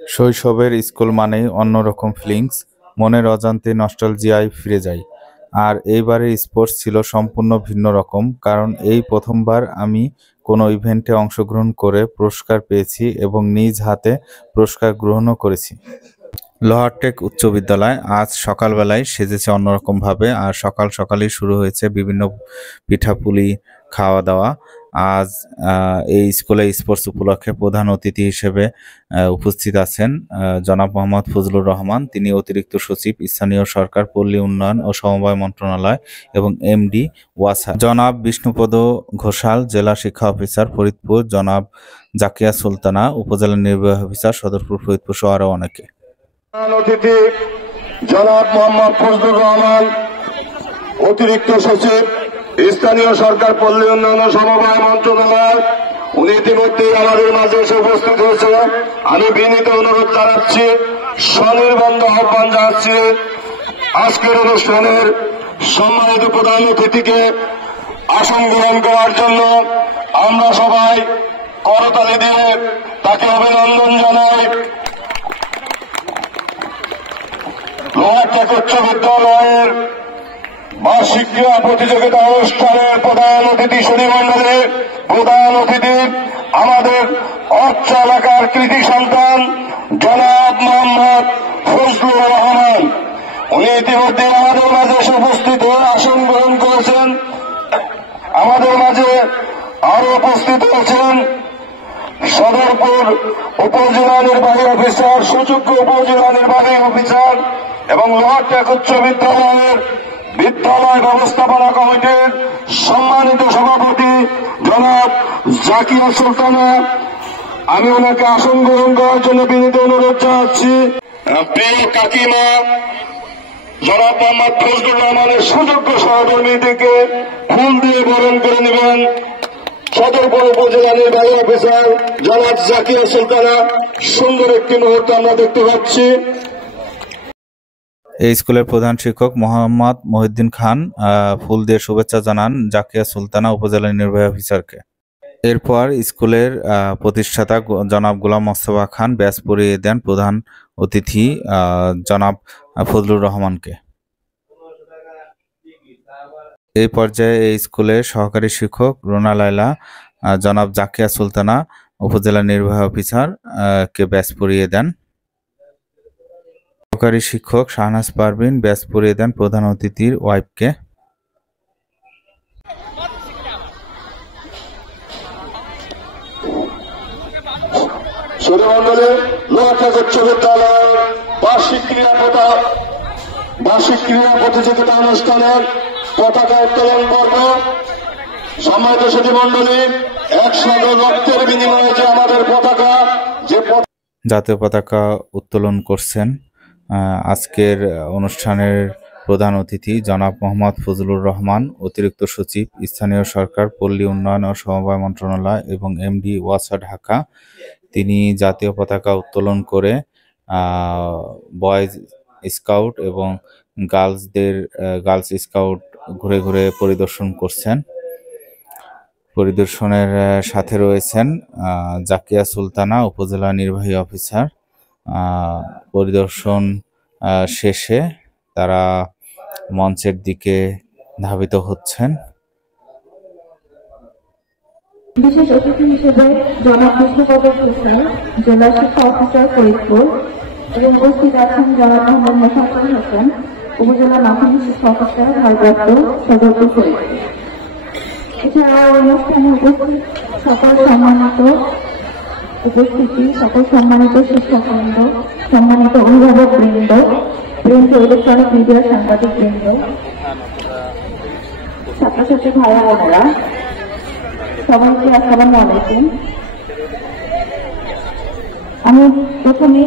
শৈশবের স্কুল মানেই অন্যরকম ফিলিংস, মনের অজান্তে নস্টালজিয়ায় ফিরে যাই। আর এইবারের স্পোর্টস ছিল সম্পূর্ণ ভিন্ন রকম, কারণ এই প্রথমবার আমি কোনো ইভেন্টে অংশগ্রহণ করে পুরস্কার পেয়েছি এবং নিজ হাতে পুরস্কার গ্রহণও করেছি। লোহারটেক উচ্চ বিদ্যালয় আজ সকালবেলায় সেজেছে অন্যরকমভাবে, আর সকাল সকালেই শুরু হয়েছে বিভিন্ন পিঠাপুলি খাওয়া দাওয়া। আজ এই স্কুলে স্পোর্টস উপলক্ষে প্রধান অতিথি হিসেবে উপস্থিত আছেন জনাব মোহাম্মদ ফজলুর রহমান। তিনি অতিরিক্ত সচিব, স্থানীয় সরকার, পল্লী উন্নয়ন ও সমবায় মন্ত্রণালয় এবং এমডি ওয়াসা। জনাব বিষ্ণুপদ ঘোষাল, জেলা শিক্ষা অফিসার ফরিদপুর। জনাব জাকিয়া সুলতানা, উপজেলা নির্বাহী অফিসার সদরপুর ফরিদপুর সহ আরো অনেকে। অতিথি জনাব মোহাম্মদ ফজলুর রহমান, অতিরিক্ত সচিব, স্থানীয় সরকার, পল্লী উন্নয়ন ও সমবায় মন্ত্রণালয়। উনি ইতিমধ্যেই আমাদের মাঝে এসে উপস্থিত হয়েছে। আমি বিনীত অনুরোধ জানাচ্ছি, স্বনির্বন্ধ আহ্বান জানাচ্ছি আজকের অনুষ্ঠানের সম্মানিত প্রধান অতিথিকে আসন গ্রহণ করার জন্য। আমরা সবাই করতালি দিয়ে তাকে অভিনন্দন জানাই। লোহারটেক উচ্চ বিদ্যালয়ের বার্ষিক ক্রীড়া প্রতিযোগিতা অনুষ্ঠানের প্রধান অতিথি সুধীমণ্ডলী, প্রধান অতিথি আমাদের অর্থ এলাকার কৃতি সন্তান জনাব মোহাম্মদ ফজলুর রহমান। উনি ইতিমধ্যে আমাদের মাঝে এসে উপস্থিত হয়ে আসন গ্রহণ করেছেন। আমাদের মাঝে আরো উপস্থিত আছেন সদরপুর উপজেলা নির্বাহী অফিসার, সুযোগ্য উপজেলা নির্বাহী অফিসার এবং লোহারটেক উচ্চ বিদ্যালয়ের বিদ্যালয় ব্যবস্থাপনা কমিটির সম্মানিত সভাপতি জনাব জাকিয়া সুলতানা। আমি ওনাকে আসন গ্রহণ করার জন্য বিনীত অনুরোধ জানাচ্ছি। প্রিয় কাকিমা জনাব মোহাম্মদ ফজলুর রহমানের সুযোগ্য সহকর্মীদেরকে ফুল দিয়ে বরণ করে নেবেন সদরপুর উপজেলা নির্বাহী অফিসার জনাব জাকিয়া সুলতানা। সুন্দর একটি মুহূর্ত আমরা দেখতে পাচ্ছি। এই স্কুলের প্রধান শিক্ষক মোহাম্মদ মহিউদ্দিন খান ফুল দিয়ে শুভেচ্ছা জানান জাকিয়া সুলতানা উপজেলা নির্বাহী অফিসারকে। এরপর স্কুলের প্রতিষ্ঠাতা জনাব গোলাম মোস্তফা খান ব্যাজ পরিয়ে দেন প্রধান অতিথি জনাব ফজলুর রহমানকে। এই পর্যায়ে এই স্কুলের সহকারী শিক্ষক রুনা লায়লা জনাব জাকিয়া সুলতানা উপজেলা নির্বাহী অফিসার কে ব্যাজ পরিয়ে দেন। সহকারী শিক্ষক শাহনাজ পারভিন ব্যাজ পরিয়ে দেন প্রধান অতিথির ওয়াইফকে। লোহারটেক উচ্চ বিদ্যালয়ের বার্ষিক ক্রীড়া প্রতিযোগিতা অনুষ্ঠানের পতাকা উত্তোলন পর্ব। সম্মানিত সুধীমণ্ডলী, একসাথে রক্তের বিনিময়ে যে আমাদের পতাকা, যে জাতীয় পতাকা উত্তোলন করছেন আজকের অনুষ্ঠানের প্রধান অতিথি জনাব মোহাম্মদ ফজলুর রহমান, অতিরিক্ত সচিব, স্থানীয় সরকার, পল্লী উন্নয়ন ও সমবায় মন্ত্রণালয় এবং এমডি ওয়াসা, ঢাকা। তিনি জাতীয় পতাকা উত্তোলন করে বয়েজ স্কাউট এবং গার্লস স্কাউট ঘুরে ঘুরে পরিদর্শন করছেন। পরিদর্শনের সাথে রয়েছেন জাকিয়া সুলতানা উপজেলা নির্বাহী অফিসার। পরিদর্শন শেষে তারা মঞ্চের দিকে ধাবিত হচ্ছেন। বিশেষ অতিথি হিসেবে জনাব বিষ্ণুপদ ঘোষাল, জেলা শিক্ষা অফিসার ফরিদপুর, এবং উপস্থিত আছেন জনাব মোহাম্মদ মোশাররফ হোসেন, উপজেলা মাধ্যমিক শিক্ষা অফিসার ভারপ্রাপ্ত সদরপুর ফরিদপুর। এছাড়াও অনুষ্ঠানে উপস্থিত সকল সম্মানিত শিক্ষকবৃন্দ, সম্মানিত অভিভাবক বৃন্দ, প্রিন্ট ইলেকট্রনিক মিডিয়ার সাংবাদিক বৃন্দ, ছাত্রছাত্রী ভাইয়া বোনেরা, সবাইকে আসসালামু আলাইকুম। আমি প্রথমে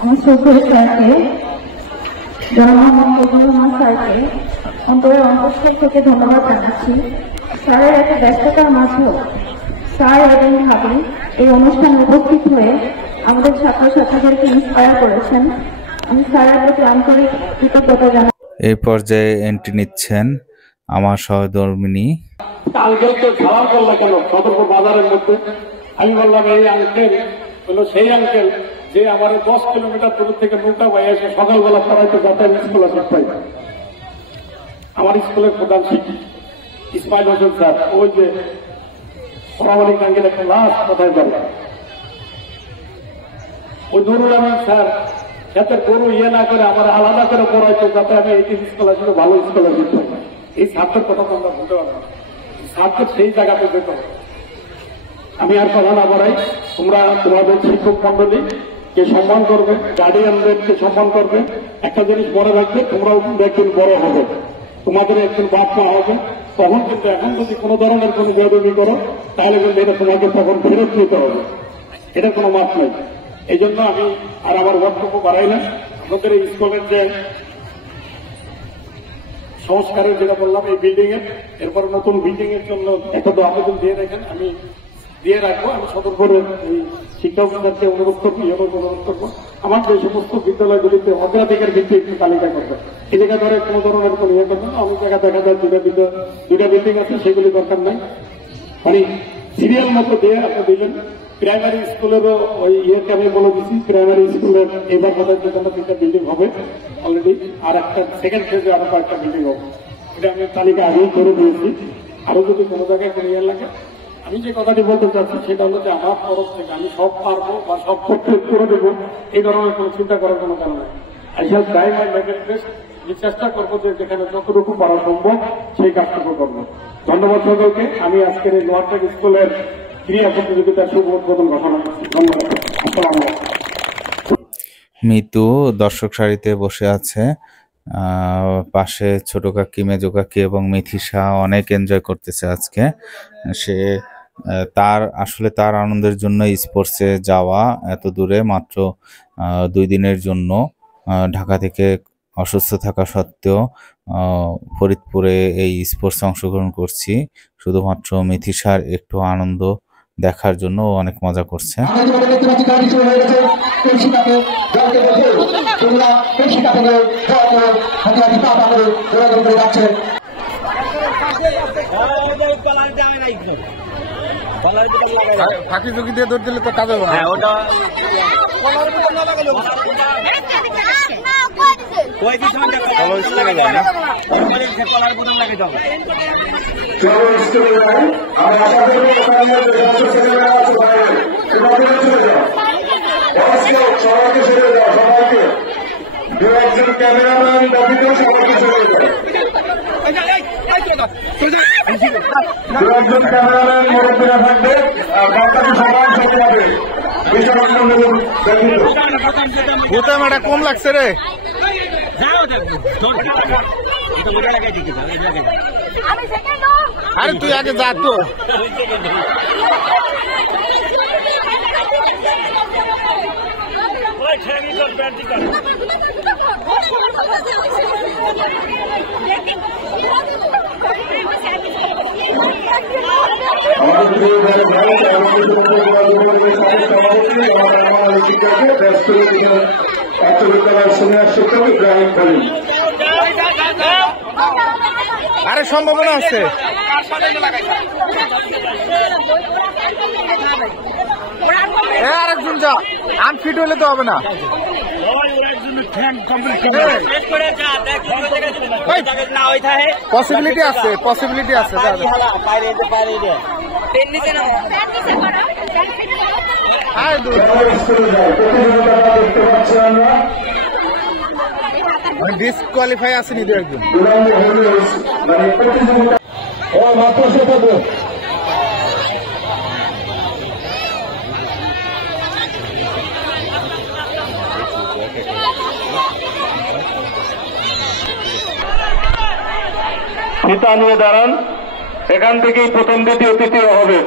আমার শ্রদ্ধেয় স্যারকে, জনাব মোহাম্মদ ফজলুর রহমান স্যারকে অন্তরের অন্তঃস্থল থেকে ধন্যবাদ জানাচ্ছি। স্যারের একটা ব্যস্ততার মাঝেও স্যার এবং ভাবি এই অনুষ্ঠানে উপস্থিত হয়ে আমাদের ছাত্রছাত্রীদেরকে ইন্সপায়ার করেছেন। আমি স্যারের প্রতি আন্তরিক কৃতজ্ঞতা জানাই। এই পর্যায়ে এন্ট্রি নিচ্ছেন আমার সহধর্মিনী। আঙ্কেলকে খারাপ করলো কেন সদরপুর বাজারের মধ্যে? আমি বললাম এই আঙ্কেল হলো সেই আঙ্কেল যে আমার 10 কিলোমিটার দূর থেকে নৌকা বাইরে এসে সকালবেলা পড়াইতে যাতে আমি স্কলারশিপ পাই। আমার স্কুলের প্রধান শিক্ষক ইসমাইল হোসেন স্যার, ওই যে প্রামাণিক গাঙ্গের একটা লাস্ট কথায় যাবে, ওই নুরুল আমিন স্যার যাতে গরু না করে আমার আলাদা করে পড়াইতো যাতে আমি এই স্কলারশিপে ভালো স্কলারশিপ পাই। এই ছাত্রের কথা তোমরা বলতে পারবো না, ছাত্রের সেই জায়গাতে যেতে হবে। আমি আর কথা না বাড়াই, তোমরা তোমাদের শিক্ষক মন্ডলীকে সম্মান করবে, গার্ডিয়ানদেরকে সম্মান করবে। একটা জিনিস মনে রাখবে, তোমরাও কিন্তু একদিন বড় হবে, তোমাদের একদিন বাপ মা হবে, তখন কিন্তু এখন যদি কোনো ধরনের কোনো বেয়াদবি করো তাহলে কিন্তু এটা তোমাকে তখন ফেরত নিতে হবে, এটা কোনো মাপ নেই। এই জন্য আমি আর আমার বক্তব্য বাড়াই না। আমাদের এই স্কুলের যে সংস্কারের যেটা বললাম এই বিল্ডিং এর, এরপর নতুন বিল্ডিং এর জন্য একটা তো আবেদন দিয়ে রাখেন, আমি দিয়ে রাখবো। আমি সদরপুরের এই শিক্ষা অফিসারকে অনুরোধ করবো, অনুরোধ করবো আমার যে সমস্ত বিদ্যালয়গুলিতে অগ্রাধিকার ভিত্তিক একটু তালিকা করবে। এই জায়গা ধরে কোনো ধরনের কোনো ইয়ে করবে না। অনেক জায়গা দেখা যায় দুটা বিল্ডিং আছে, সেগুলি দরকার নাই, মানে সিরিয়াল মতো দিয়ে আপনি দিলেন। প্রাইমারি স্কুলেরও ওই ইয়েকে আমি বলে দিচ্ছি, প্রাইমারি স্কুলের এবার বোধহয় যে কোনো 2টা বিল্ডিং হবে অলরেডি, আর একটা সেকেন্ড ফেজে আরো কয়েকটা বিল্ডিং হবে। এটা আমি তালিকা আগেই করে দিয়েছি। আরো যদি কোনো জায়গায় কোনো ইয়ে লাগে, আমি যে কথাটি বলতে চাচ্ছি সেটা হলো যে আমার তরফ থেকে আমি সব পারবো বা সব করতে করে দেবো, এই ধরনের কোনো চিন্তা করার কোনো কারণ নেই। I shall try my level best, আমি চেষ্টা করবো যে যেখানে যতটুকু পারা সম্ভব সেই কাজটুকু করবো। ধন্যবাদ সকলকে। আমি আজকের এই নোয়ারটেক স্কুলের ক্রীড়া প্রতিযোগিতার শুভ উদ্বোধন ঘোষণা করছি। ধন্যবাদ। আসসালামু আলাইকুম। মিতু দর্শক সারিতে বসে আছে, পাশে ছোট কাকি, মেজো কাকি এবং মিথিশা অনেক এনজয় করতেছে আজকে। সে তার আনন্দের জন্য স্পোর্টসে যাওয়া এত দূরে মাত্র 2 দিনের জন্য, ঢাকা থেকে অসুস্থ থাকা সত্ত্বেও ফরিদপুরে এই স্পোর্টসে অংশগ্রহণ করছি শুধুমাত্র মিথিশার একটু আনন্দ দেখার জন্য। অনেক মজা করছে। ফাঁকি ঝুঁকি দিয়ে দৌড় দিলে তো কাজ হবে না। ওটা ক্যামেরাম্যান দু-একজন ক্যামেরাম্যান মুরব্বীরা থাকবে, বাচ্চাকে সবাই চলে যাবে। ভূতাম এটা কম লাগছে রে। আরে তুই আগে যা তো। আরে সম্ভাবনা আছে, আরেকজন যা, আনফিট হলে তো হবে না। পসিবিলিটি আছে, পসিবিলিটি আছে। ডিসকোয়ালিফাই আসেনি দু একজন। ফিতা নিয়ে দাঁড়ান, এখান থেকেই প্রথম দ্বিতীয় তৃতীয় হবে।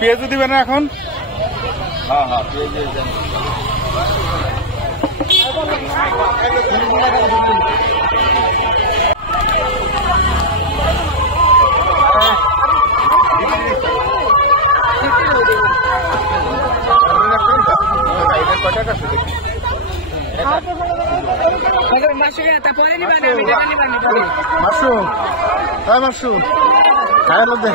পেঁয়াজও দিবে না এখন? হ্যাঁ হ্যাঁ পেঁয়াজ মাশরুম, হ্যাঁ মাশরুম খায়ের মধ্যে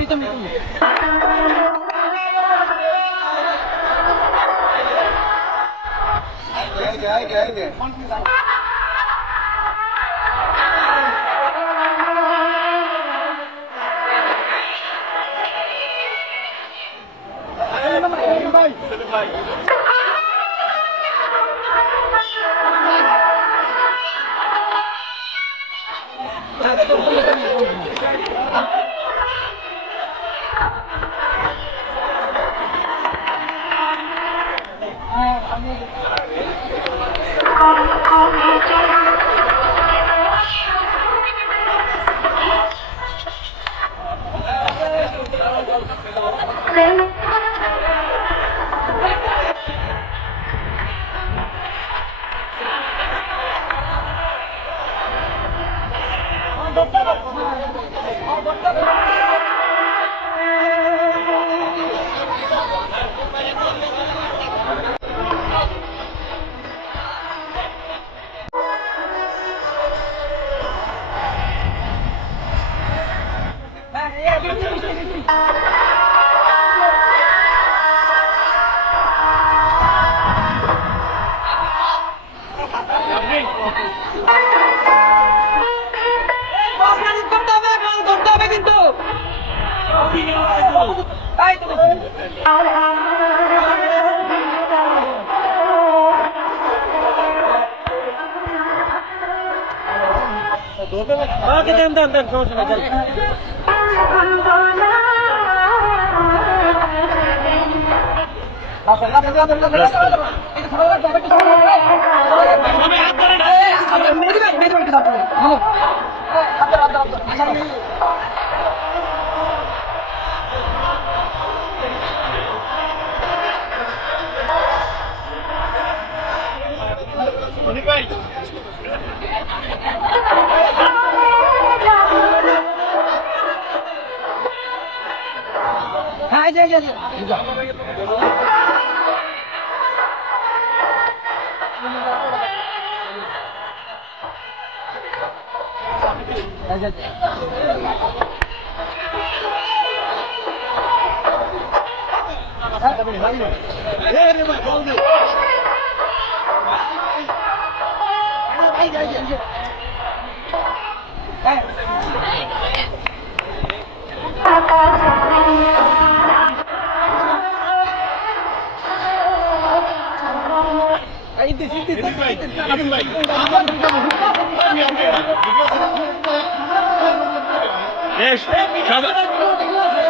তুমি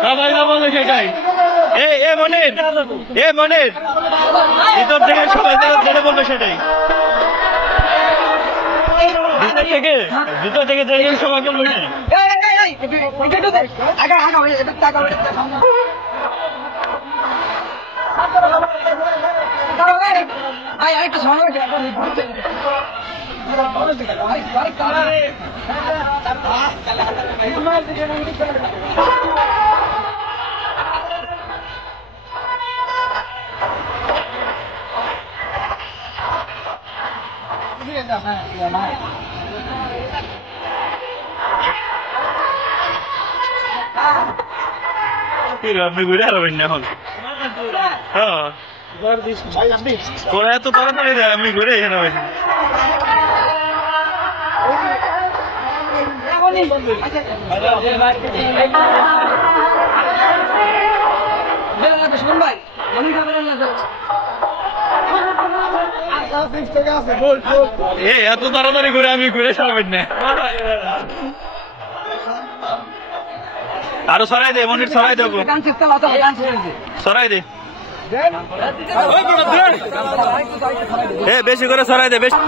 সবাই না বলে সেটাই। এ মনির, ভিতর থেকে সবাই যেটা বলবে সেটাই। ভিতর থেকে সবাই বলবে একটু সময় আপনি ঘুরে হারাবেন না এখন। হ্যাঁ ওরা এত তাড়াতাড়ি দেয়, আপনি ঘুরে এখানে হয়েছে। এত তাড়াতাড়ি ঘুরে আমি ঘুরে সারাবেন না। আরো সরাই দে, মনির সরাই দেবো, সরাই দে, বেশি করে সরাই দে, বেশি।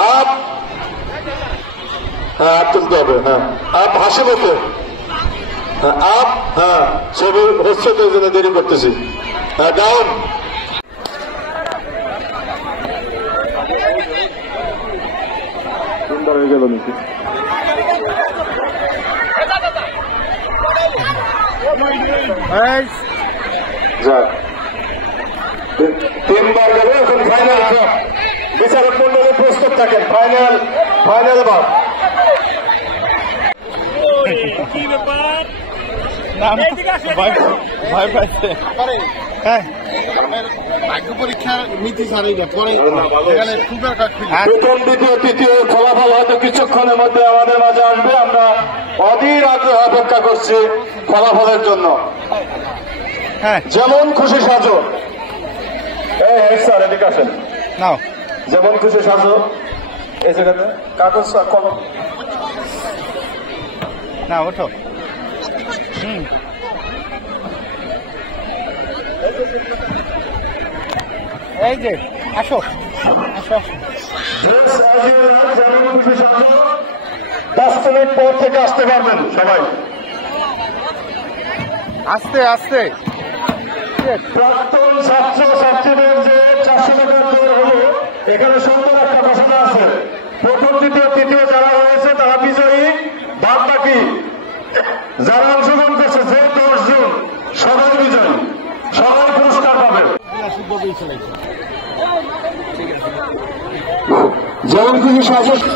आप हाँ तुलते হবে হ্যাঁ आप হাসি মুখে आप হ্যাঁ ছবি হচ্ছে তো জন্য দেরি করতেছি হ্যাঁ ডাউন সুন্দর হয়ে গেল নাকি যাক তিনবার গেলে এখন ফাইনাল বিচারক মন্ডলী প্রস্তুত থাকেন ফাইনাল বার প্রথম দ্বিতীয় তৃতীয় ফলাফল হয়তো কিছুক্ষণের মধ্যে আমাদের মাঝে আসবে আমরা অধীর আগ্রহ অপেক্ষা করছি ফলাফলের জন্য যেমন খুশি সাজো স্যার এদিকে আসেন নাও যেমন খুশি সাজো এই জায়গাতে কাগজ কলম না ওঠো। এই যে আসো আসো আসো। 10 মিনিট পর থেকে আসতে পারবেন সবাই। আস্তে আস্তে। প্রাক্তন ছাত্র ছাত্রীদের যে 400 টাকার দর হলো, এখানে সুন্দর একটা ঘোষণা আছে। প্রথম দ্বিতীয় তৃতীয় যারা হয়েছে তারা বিজয়ী, বাদ বাকি যারা অংশগ্রহণ করছে যে 10 জন সবাই বিজয়ী, সবাই পুরস্কার পাবে। যেমন কিছু সাজেস্ট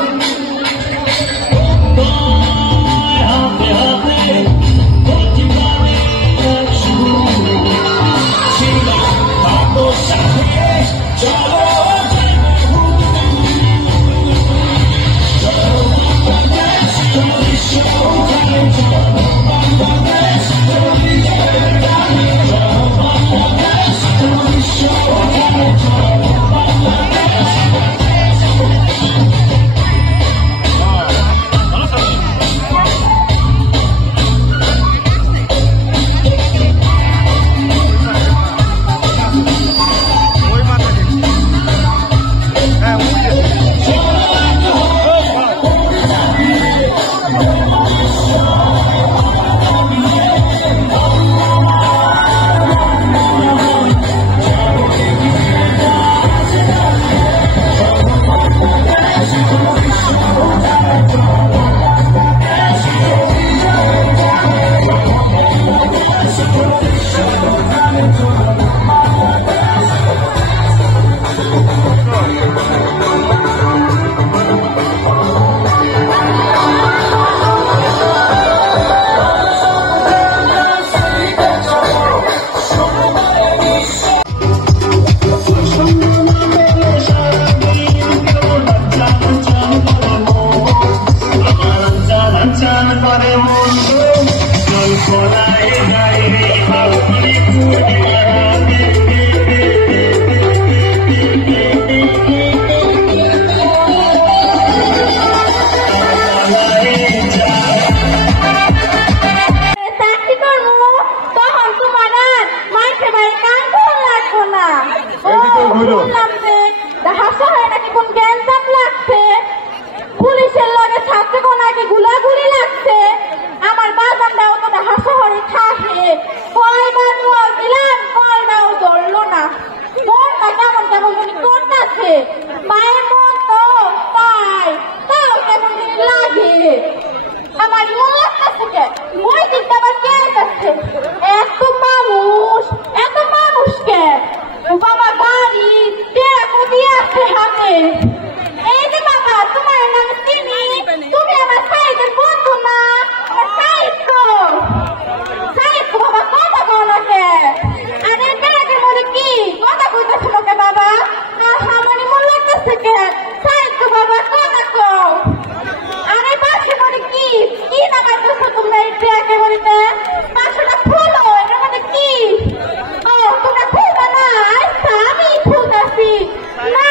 পুলিশের লগে ছাত্র কোনাকে গুলাগুলি লাগছে। আমার বাজানটাও তো হাসাহরি থাকে, কয়বার দৌড় দিলাম কয়টাও ধরলো না। মনটা কেমন কেমন করতেছে, মায়ের মন তো তাই তাও কেমন লাগে। আমার মন লাগতেছে ওই দিকটা আবার কে যাচ্ছে, এত মানুষকে বাবা গাড়ি টেরাকো দিয়ে আছে হাতে। এই যে বাবা তোমার নাম চিনি, তুমি আমার সাইদের বন্ধু না? সাইদ বাবা কথা কও না কে? আরে টেরাকের মনে কি কথা কইতেছো না কে বাবা? আমার মন লাগতেছে কে? সাইদ বাবা কথা কও। আরে পাশে মনে কি কি নামাইতেছো তোমরা এই টেরাকের মনে? পাশটা খুলো, এটা মানে কি? ও তোমরা খুলবা না? আচ্ছা আমি খুলতেছি না।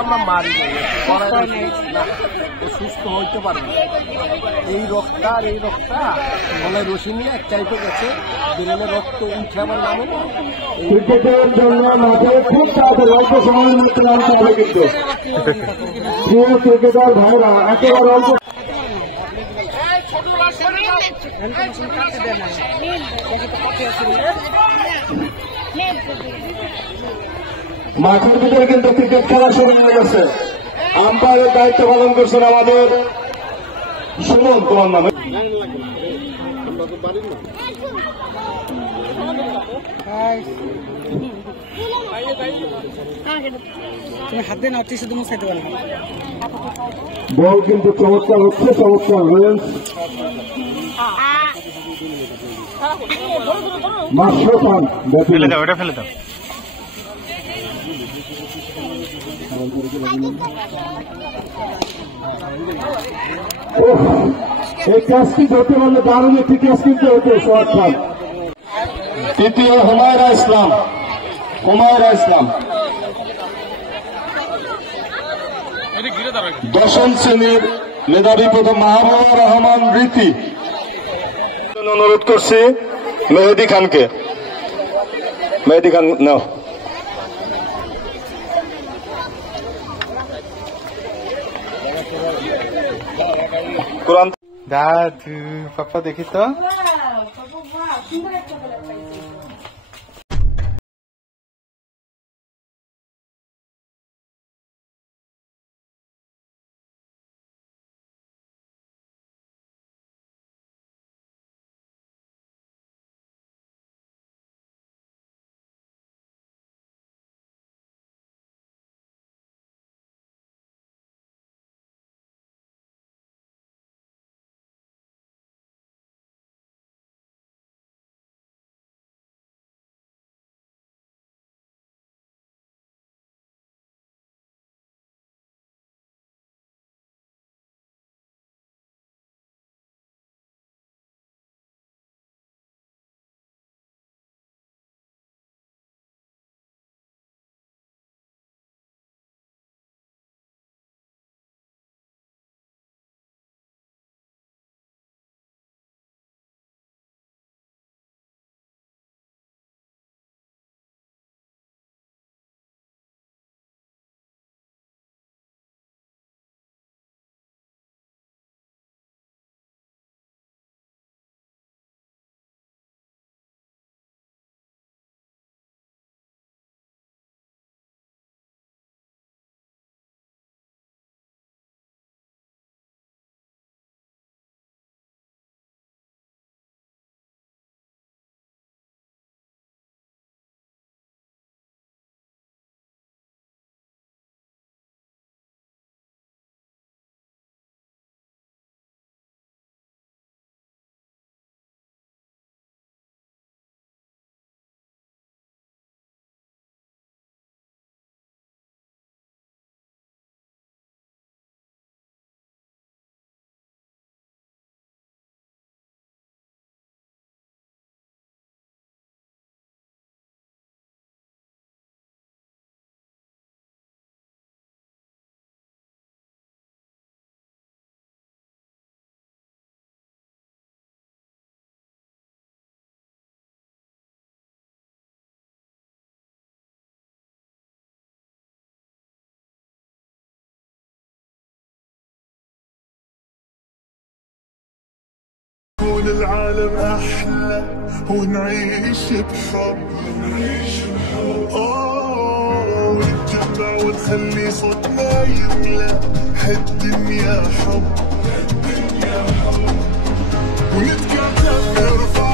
আমরা মারি সুস্থ হইতে পারবো। এই রক্তটা আর এই রক্তটা গলায় রশি নিয়ে এক টাইপে গেছে, বেরেনে রক্ত উঠে আমার নামে না। ক্রিকেটের জন্য মাঠে খুব তাড়াতাড়ি অল্প সময়ের মধ্যে নামতে হবে, কিন্তু প্রিয় ক্রিকেটার ভাইরা একেবারে অল্প মাঠের ভিতরে কিন্তু ক্রিকেট খেলা শুরু হয়ে গেছে। আম্পায়ারের দায়িত্ব পালন করছেন আমাদের সুমন, তোমার নামে তুমি হাত দিয়ে নাচছি, শুধু মুখ খাইতে পারবে। বল কিন্তু চমৎকার হচ্ছে, চমৎকার রেঞ্জ মাশরাফান ফেলে দাও, এটা ফেলে দাও। এই ক্যাচ কিক হতে পারলে দারুণ একটি ক্যাচ কিনতে হতো সোহাগ খান। তৃতীয় হুমায়রা ইসলাম, হুমায়রা ইসলাম। দশম শ্রেণীর মেধাবী প্রথম মাহবুবুর রহমান রীতি। অনুরোধ করছি মেহেদি খানকে। মেহেদি খান নাও। কোরআন দাদু পাপা দেখি তো। يكون العالم أحلى ونعيش بحب، ونتجمع ونخلي صوتنا يملى هالدنيا حب، ونتكاتف نرفع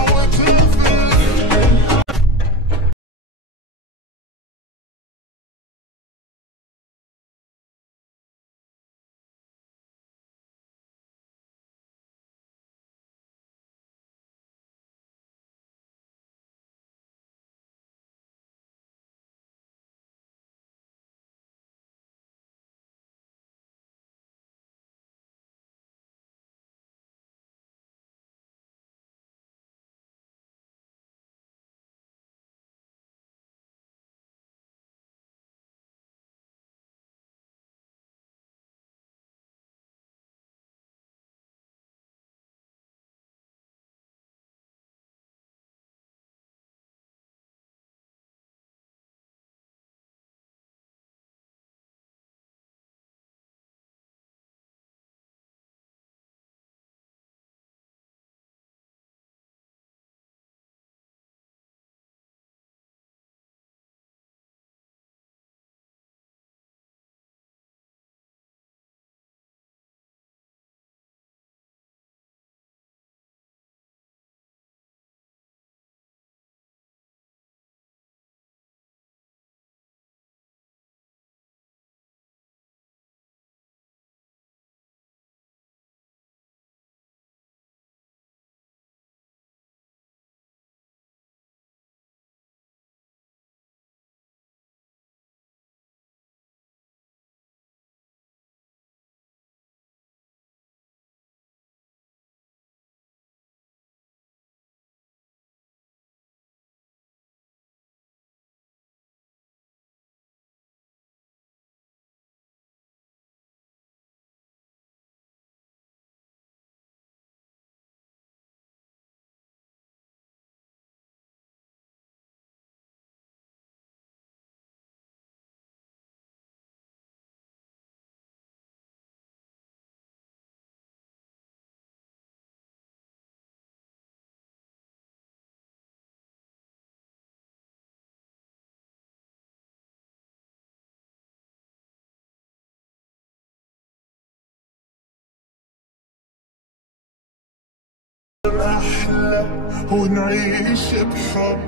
أحلى ونعيش بحب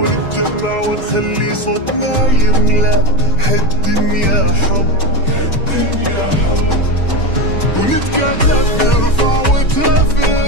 ونتجمع ونخلي صوتنا يملى هالدنيا حب ونتكاتف نرفع وترفع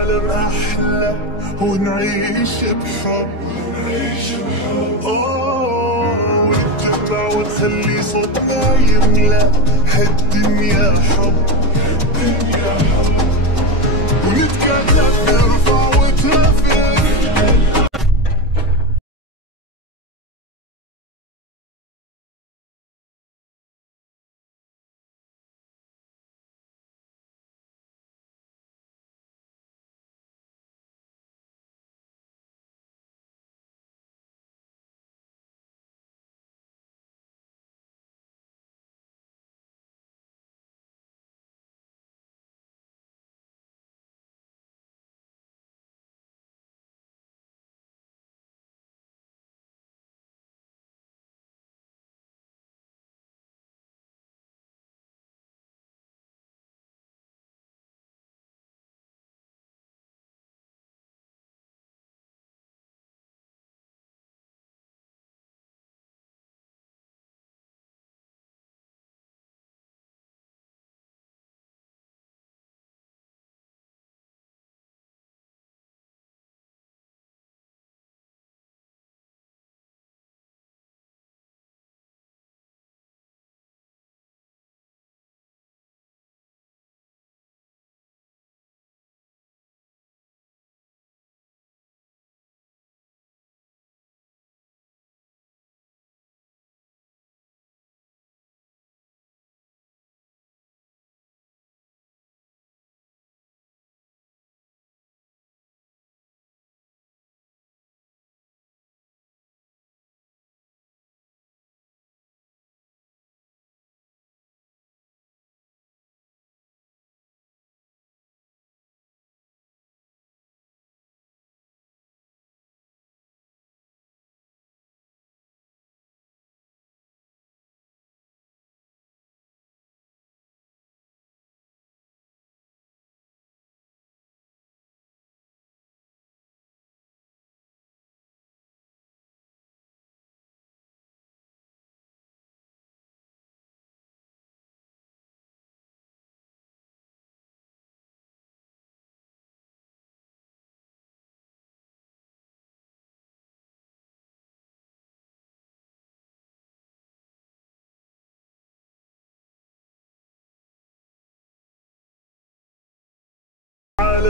عالم أحلى ونعيش بحب ونتجمع ونخلي صوتنا يملى هالدنيا حب ونتكاتف نرفع وترفع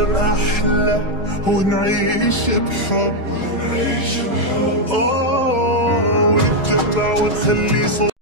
نسهر أحلى ونعيش بحب ونتجمع ونخلي صوت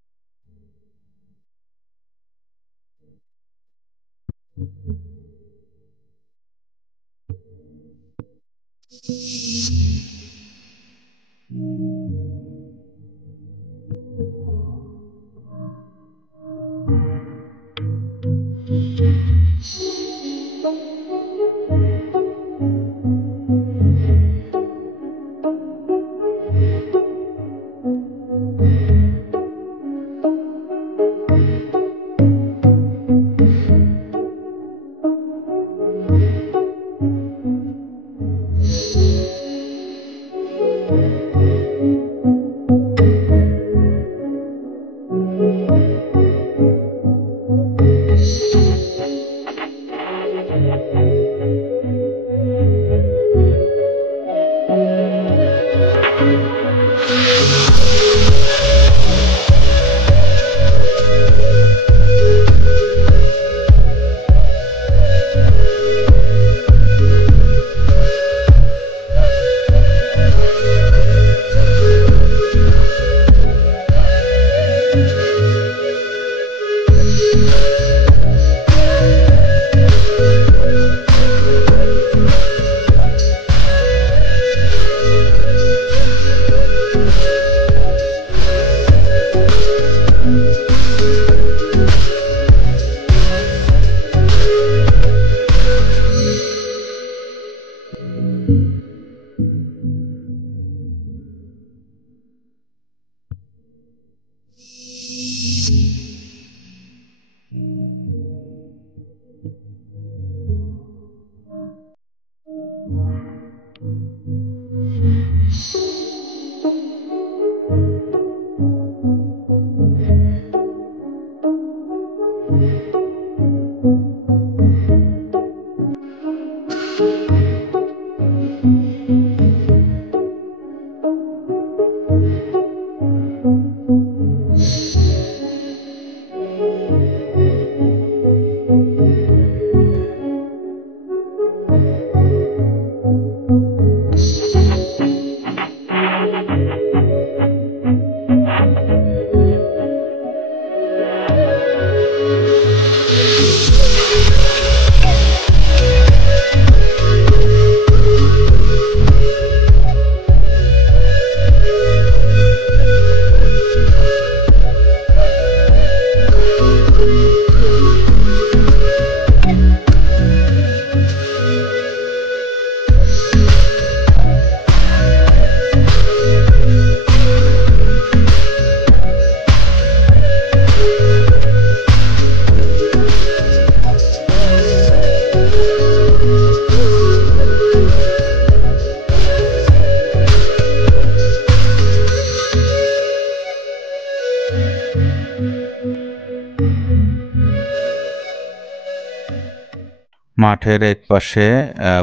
মাঠের এক পাশে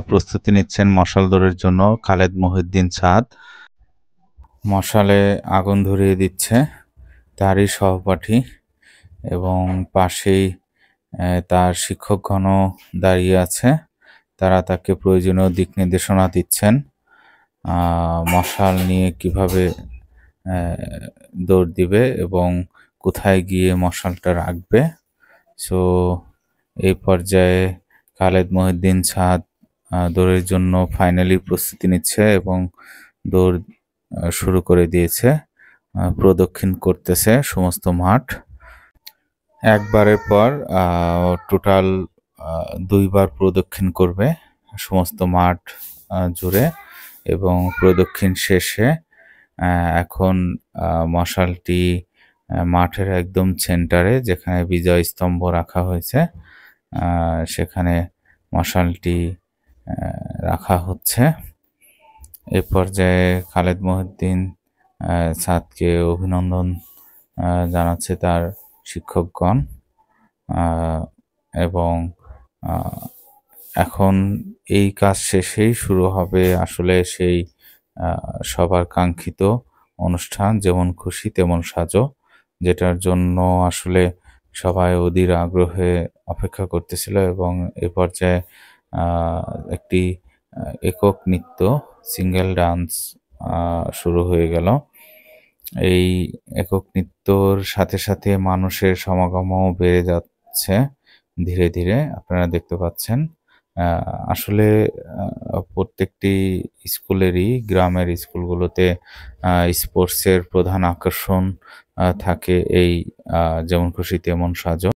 প্রস্তুতি নিচ্ছেন মশাল দৌড়ের জন্য খালেদ মহিউদ্দিন ছাদ। মশালে আগুন ধরিয়ে দিচ্ছে তারই সহপাঠী এবং পাশেই তার শিক্ষকগণও দাঁড়িয়ে আছে। তারা তাকে প্রয়োজনীয় দিক নির্দেশনা দিচ্ছেন মশাল নিয়ে কিভাবে দৌড় দিবে এবং কোথায় গিয়ে মশালটা রাখবে। সো এই পর্যায়ে খালেদ মহিউদ্দিন ছাদ দৌড়ের জন্য ফাইনালি প্রস্তুতি নিচ্ছে এবং দৌড় শুরু করে দিয়েছে। প্রদক্ষিণ করতেছে সমস্ত মাঠ। একবারের পর টোটাল 2 বার প্রদক্ষিণ করবে সমস্ত মাঠ জুড়ে এবং প্রদক্ষিণ শেষে এখন মশালটি মাঠের একদম সেন্টারে যেখানে বিজয় স্তম্ভ রাখা হয়েছে সেখানে মশালটি রাখা হচ্ছে। এ পর্যায়ে খালেদ মহিউদ্দিন ছাদকে অভিনন্দন জানাচ্ছে তার শিক্ষকগণ এবং এখন এই কাজ শেষেই শুরু হবে আসলে সেই সবার কাঙ্ক্ষিত অনুষ্ঠান যেমন খুশি তেমন সাজো, যেটার জন্য আসলে সবাই অধীর আগ্রহে অপেক্ষা করতেছিল এবং এ পর্যায়ে একটি একক নৃত্য সিঙ্গেল ডান্স শুরু হয়ে গেল। এই একক নৃত্যর সাথে সাথে মানুষের সমাগমও বেড়ে যাচ্ছে ধীরে ধীরে, আপনারা দেখতে পাচ্ছেন। আসলে প্রত্যেকটি স্কুলেরই, গ্রামের স্কুলগুলোতে স্পোর্টসের প্রধান আকর্ষণ থাকে এই যেমন খুশি তেমন সাজো।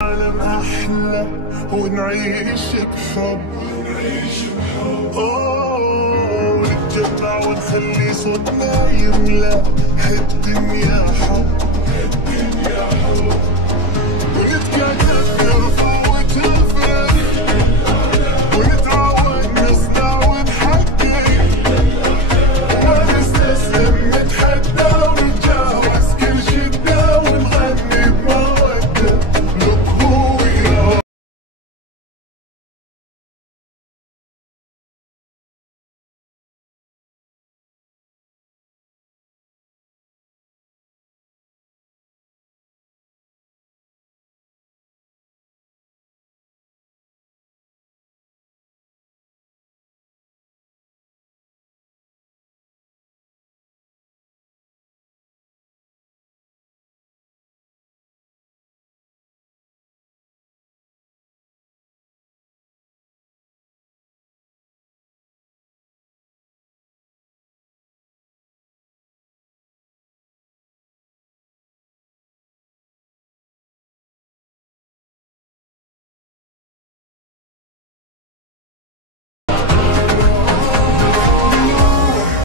عالم أحلى ونعيش بحب ونتجمع ونخلي صوتنا يملى هالدنيا حب.